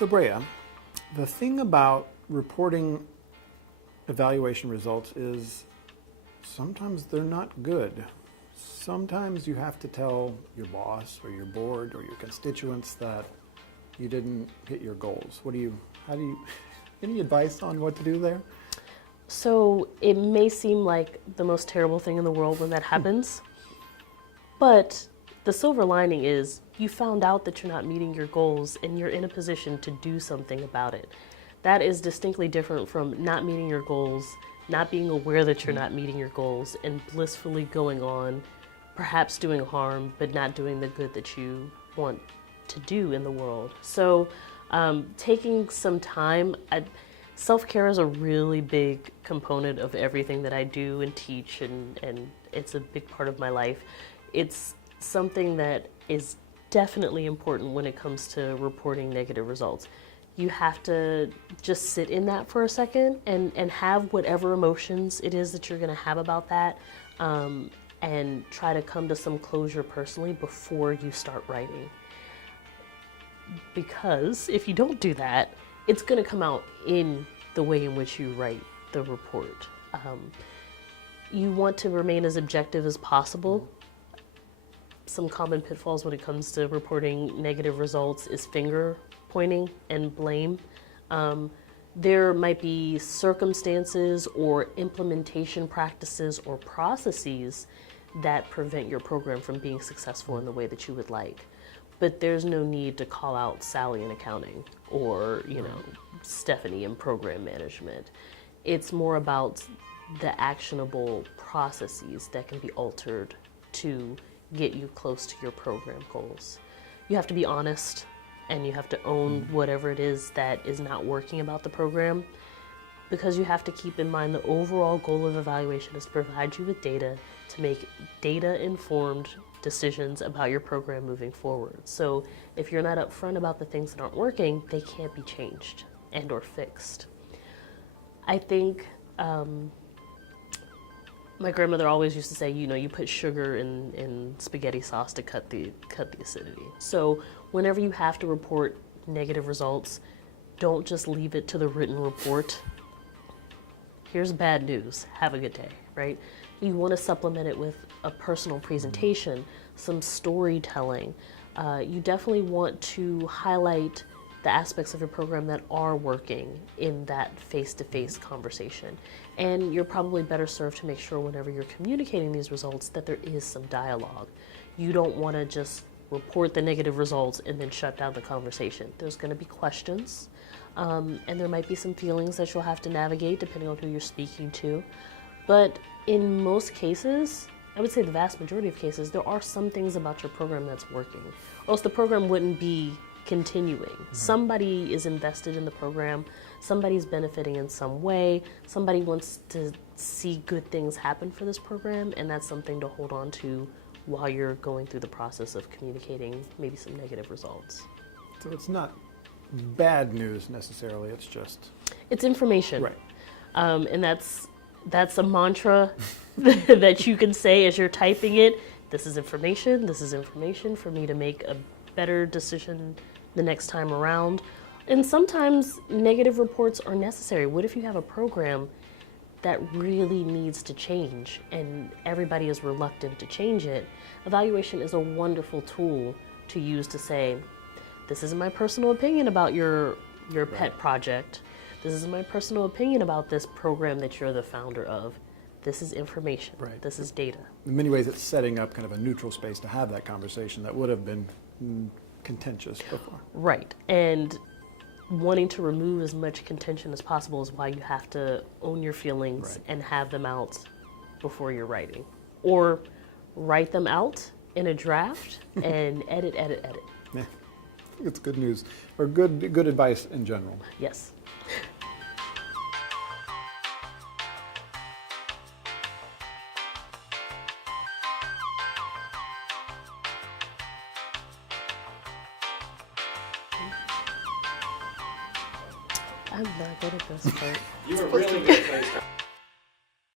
So Brea, the thing about reporting evaluation results is sometimes they're not good. Sometimes you have to tell your boss or your board or your constituents that you didn't hit your goals. Any advice on what to do there? So it may seem like the most terrible thing in the world when that happens, but the silver lining is you found out that you're not meeting your goals and you're in a position to do something about it. That is distinctly different from not meeting your goals, not being aware that you're not meeting your goals, and blissfully going on, perhaps doing harm, but not doing the good that you want to do in the world. So taking some time, self-care is a really big component of everything that I do and teach, and it's a big part of my life. It's something that is definitely important when it comes to reporting negative results. You have to just sit in that for a second and have whatever emotions it is that you're going to have about that, and try to come to some closure personally before you start writing. Because if you don't do that, it's going to come out in the way in which you write the report. You want to remain as objective as possible. Some common pitfalls when it comes to reporting negative results is finger pointing and blame. There might be circumstances or implementation practices or processes that prevent your program from being successful in the way that you would like. But there's no need to call out Sally in accounting or, Stephanie in program management. It's more about the actionable processes that can be altered to get you close to your program goals. You have to be honest and you have to own whatever it is that is not working about the program, because you have to keep in mind the overall goal of evaluation is to provide you with data to make data-informed decisions about your program moving forward. So if you're not upfront about the things that aren't working, they can't be changed and or fixed. I think my grandmother always used to say, you put sugar in spaghetti sauce to cut the acidity. So whenever you have to report negative results, don't just leave it to the written report. Here's bad news, have a good day, right? You want to supplement it with a personal presentation, some storytelling. You definitely want to highlight the aspects of your program that are working in that face-to-face conversation. And you're probably better served to make sure whenever you're communicating these results that there is some dialogue. You don't want to just report the negative results and then shut down the conversation. There's going to be questions, and there might be some feelings that you'll have to navigate depending on who you're speaking to. But in most cases, I would say the vast majority of cases, there are some things about your program that's working, or else the program wouldn't be continuing. Somebody is invested in the program, somebody's benefiting in some way, somebody wants to see good things happen for this program, and that's something to hold on to while you're going through the process of communicating maybe some negative results. So it's not bad news necessarily, it's information. Right. And that's a mantra that you can say as you're typing it. This is information for me to make a better decision the next time around. And sometimes negative reports are necessary. What if you have a program that really needs to change and everybody is reluctant to change it? Evaluation is a wonderful tool to use to say, this is my personal opinion about your pet project. This is my personal opinion about this program that you're the founder of. This is information. Right. This is data. In many ways, it's setting up kind of a neutral space to have that conversation that would have been contentious before. Right. And wanting to remove as much contention as possible is why you have to own your feelings and have them out before you're writing. Or write them out in a draft and edit. Yeah, it's good news, or good advice in general. Yes. I'm not good at this part. You were really good.